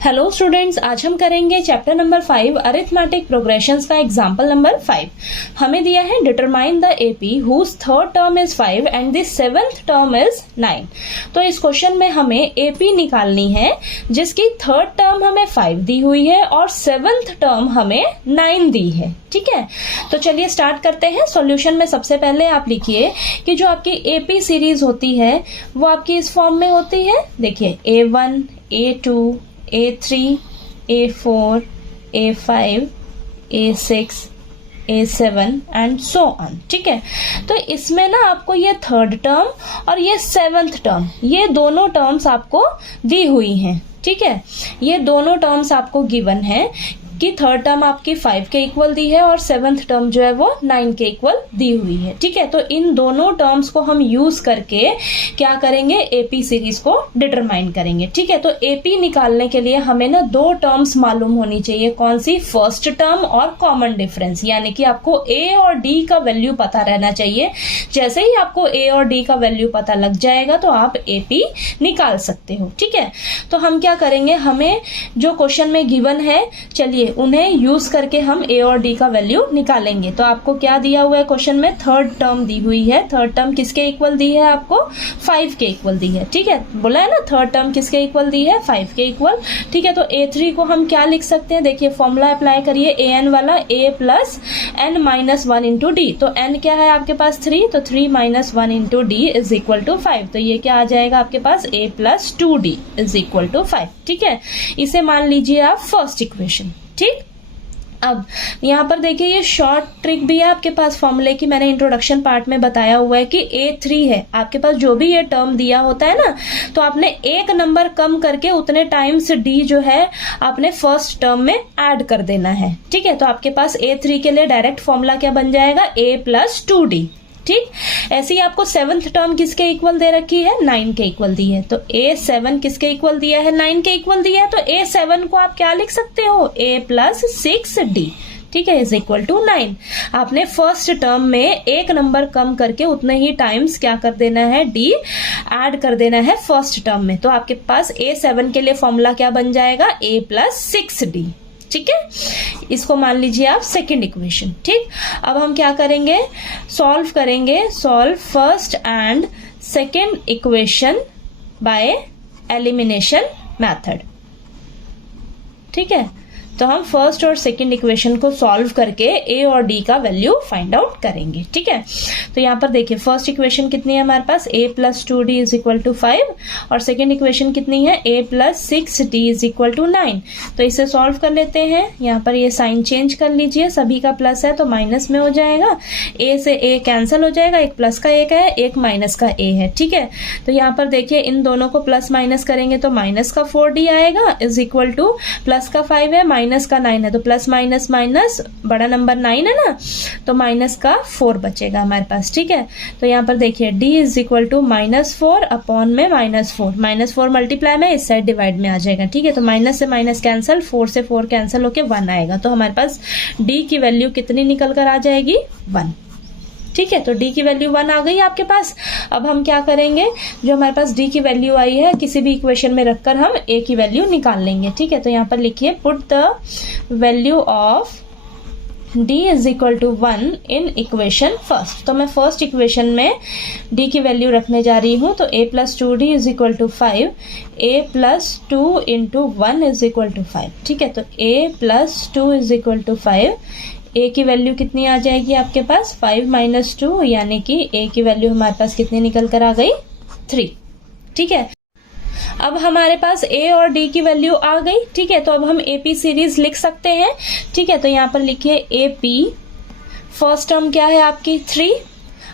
Hello students, आज हम करेंगे चैप्टर नंबर 5 अरिथमेटिक प्रोग्रेशंस का एग्जांपल नंबर 5। हमें दिया है determine the AP whose third term is 5 and the seventh term is 9। तो इस क्वेश्चन में हमें एपी निकालनी है जिसकी थर्ड टर्म हमें 5 दी हुई है और सेवेंथ टर्म हमें 9 दी है। ठीक है, तो चलिए स्टार्ट करते हैं। सॉल्यूशन में सबसे पहले आप लिखिए कि जो आपकी एपी सीरीज होती है वो आपकी इस फॉर्म में होती है। देखिए A1, A2, A3, A4, A5, A6, A7 and so on. ठीक है, तो इसमें ना आपको ये थर्ड टर्म और ये सेवेंथ टर्म, ये दोनों टर्म्स आपको दी हुई हैं। ठीक है, ये दोनों टर्म्स आपको गिवन है कि थर्ड टर्म आपकी 5 के इक्वल दी है और सेवेंथ टर्म जो है वो 9 के इक्वल दी हुई है। ठीक है, तो इन दोनों टर्म्स को हम यूज करके क्या करेंगे, एपी सीरीज को डिटरमाइन करेंगे। ठीक है, तो एपी निकालने के लिए हमें ना दो टर्म्स मालूम होनी चाहिए। कौन सी? फर्स्ट टर्म और कॉमन डिफरेंस, यानी कि आपको ए और डी का वैल्यू पता रहना चाहिए। जैसे ही आपको ए और डी का वैल्यू पता लग जाएगा तो आप एपी निकाल सकते हो। ठीक है, तो हम क्या करेंगे, हमें जो क्वेश्चन में गिवन है, चलिए उन्हें यूज करके हम ए और डी का वैल्यू निकालेंगे। तो आपको क्या दिया हुआ है क्वेश्चन में? थर्ड टर्म दी हुई है। थर्ड टर्म किसके इक्वल दी है? आपको 5 के इक्वल दी है। ठीक है, बोला है ना, थर्ड टर्म किसके इक्वल दी है? 5 के इक्वल। ठीक है, तो A3 को हम क्या लिख सकते हैं? देखिए फॉर्मूला अप्लाई करिए, an वाला, a plus n minus 1 into D. तो n क्या है आपके पास? 3, तो 3 minus 1 into D is equal to 5। तो ये क्या आ जाएगा आपके पास? a plus 2d is equal to 5। ठीक है, इसे मान लीजिए आप फर्स्ट इक्वेशन। ठीक, अब यहाँ पर देखिए ये शॉर्ट ट्रिक भी है आपके पास फॉर्मूले की। मैंने इंट्रोडक्शन पार्ट में बताया हुआ है कि A3 है आपके पास, जो भी ये टर्म दिया होता है ना, तो आपने एक नंबर कम करके उतने टाइम्स D जो है आपने फर्स्ट टर्म में ऐड कर देना है। ठीक है, तो आपके पास A3 के लिए डायरेक्ट फॉर्मूला क्या बन जाएगा? A plus 2D। ठीक, ऐसे ही आपको सेवंथ टर्म किसके इक्वल दे रखी है? 9 के इक्वल दी है। तो A7 किसके इक्वल दिया है? 9 के इक्वल दिया है। तो A7 को आप क्या लिख सकते हो? A plus 6D। ठीक है, इज इक्वल टू 9। आपने फर्स्ट टर्म में एक नंबर कम करके उतने ही टाइम्स क्या कर देना है? D ऐड कर देना है फर्स्ट टर्म में। तो आपके पास A7 के लिए फॉर्मूला क्या बन जाएगा? A plus 6D। ठीक है, इसको मान लीजिए आप सेकेंड इक्वेशन। ठीक, अब हम क्या करेंगे, सॉल्व करेंगे। Solve first and second equation by elimination method. ठीक है, तो हम फर्स्ट और सेकंड इक्वेशन को सॉल्व करके ए और डी का वैल्यू फाइंड आउट करेंगे। ठीक है, तो यहाँ पर देखिए फर्स्ट इक्वेशन कितनी है हमारे पास? a plus 2d is equal to 5 और सेकंड इक्वेशन कितनी है? a plus 6d is equal to 9। तो इसे सॉल्व कर लेते हैं। यहाँ पर ये साइन चेंज कर लीजिए, सभी का प्लस है तो माइनस में हो जाएगा। a से a कैंसिल हो जाएगा, एक प्लस का एक है, एक माइनस का a है। ठीक है, तो यहाँ पर देखिए इन दोनों को प्लस माइनस करेंगे तो माइनस का 4d आएगा इज इक्वल टू प्लस का 5 है, माइनस का 9 है, तो प्लस माइनस माइनस बड़ा नंबर 9 है ना, तो माइनस का 4 बचेगा हमारे पास। ठीक है, तो यहाँ पर देखिए d is equal to -4 upon में -4, -4 मल्टीप्लाई में इस साइड डिवाइड में आ जाएगा। ठीक है, तो माइनस से माइनस कैंसिल, 4 से 4 कैंसिल होके 1 आएगा। तो हमारे पास d की वैल्यू कितनी निकल कर आ जाएगी? 1। ठीक है, तो d की वैल्यू 1 आ गई आपके पास। अब हम क्या करेंगे, जो हमारे पास d की वैल्यू आई है किसी भी इक्वेशन में रखकर हम a की वैल्यू निकाल लेंगे। ठीक है, तो यहाँ पर लिखिए put the value of d is equal to 1 in equation first. तो मैं फर्स्ट इक्वेशन में d की वैल्यू रखने जा रही हूँ। तो a plus 2d is equal to 5, a plus 2 into 1 is equal to 5। ठीक है, तो a plus 2 is equal to 5। a की वैल्यू कितनी आ जाएगी आपके पास? 5 माइनस 2, यानी कि a की वैल्यू हमारे पास कितनी निकल कर आ गई? 3। ठीक है, अब हमारे पास a और d की वैल्यू आ गई। ठीक है, तो अब हम AP सीरीज लिख सकते हैं। ठीक है, तो यहाँ पर लिखिए AP, फर्स्ट टर्म क्या है आपकी? 3।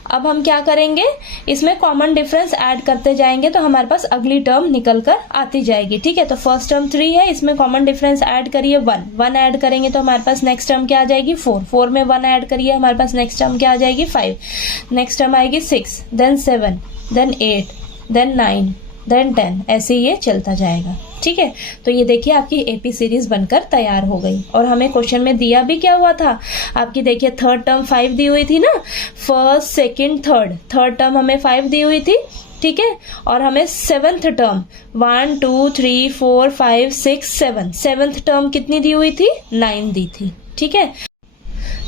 अब हम क्या करेंगे, इसमें कॉमन डिफरेंस ऐड करते जाएंगे तो हमारे पास अगली टर्म निकल कर आती जाएगी। ठीक है, तो फर्स्ट टर्म 3 है, इसमें कॉमन डिफरेंस ऐड करिए 1 ऐड करेंगे तो हमारे पास नेक्स्ट टर्म क्या आ जाएगी? 4 में 1 ऐड करिए, हमारे पास नेक्स्ट टर्म क्या आ जाएगी? 5, नेक्स्ट टर्म आएगी 6, देन 7, देन 8, देन 9, देन 10, ऐसे ये चलता जाएगा। ठीक है, तो ये देखिए आपकी एपी सीरीज बनकर तैयार हो गई। और हमें क्वेश्चन में दिया भी क्या हुआ था आपकी, देखिए थर्ड टर्म 5 दी हुई थी ना, फर्स्ट सेकंड थर्ड टर्म हमें 5 दी हुई थी। ठीक है, और हमें सेवंथ टर्म 1 2 3 4 5 6 7 सेवंथ टर्म कितनी दी हुई थी, 9 दी थी। ठीक है,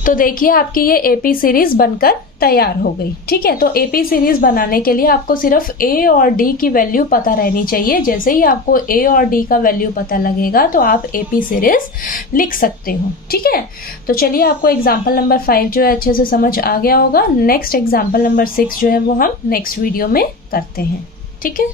तो देखिए आपकी ये एपी सीरीज बनकर तैयार हो गई। ठीक है, तो एपी सीरीज बनाने के लिए आपको सिर्फ ए और डी की वैल्यू पता रहनी चाहिए। जैसे ही आपको ए और डी का वैल्यू पता लगेगा तो आप एपी सीरीज लिख सकते हो। ठीक है, तो चलिए आपको एग्जाम्पल नंबर 5 जो है अच्छे से समझ आ गया होगा। नेक्स्ट एग्जाम्पल नंबर 6 जो है वो हम नेक्स्ट वीडियो में करते हैं। ठीक है।